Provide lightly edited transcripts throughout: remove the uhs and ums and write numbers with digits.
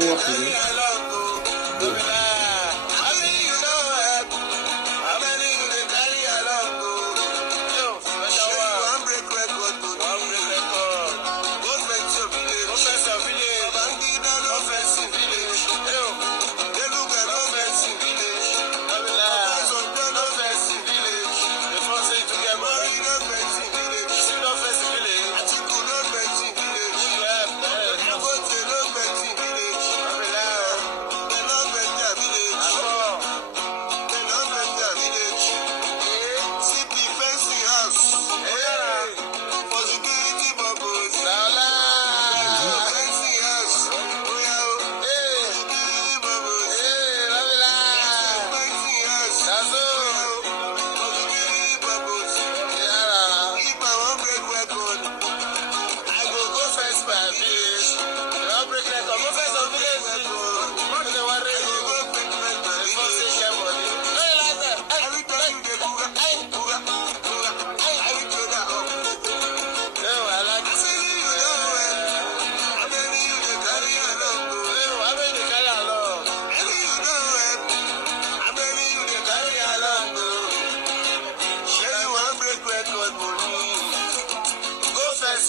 go up to you.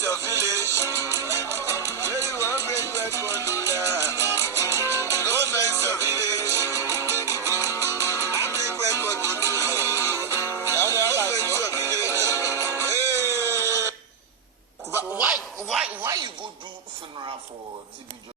Your village. Where you want break record, go fence your village. I break record, go fence your village. Hey. Why you go do funeral for TB?